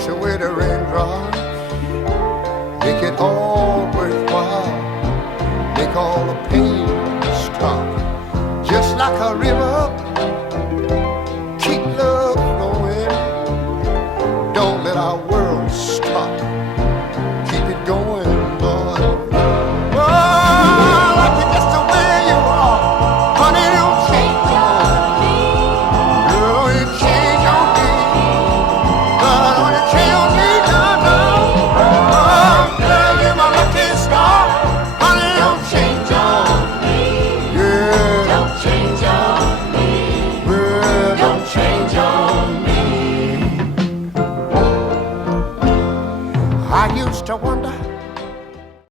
wish away the raindrops, make it all worthwhile, make all the pain stop. Just like a river, keep love flowing. Don't let our world stop. Keep it going, Lord. Oh, I like you just the way you are. Honey, don't change on me. Girl, you change on me. God, when you change on me, no. Oh, girl, you're my lucky star. Honey, don't change on me. Yeah. Don't change on me. Well, don't change on me. I used to wonder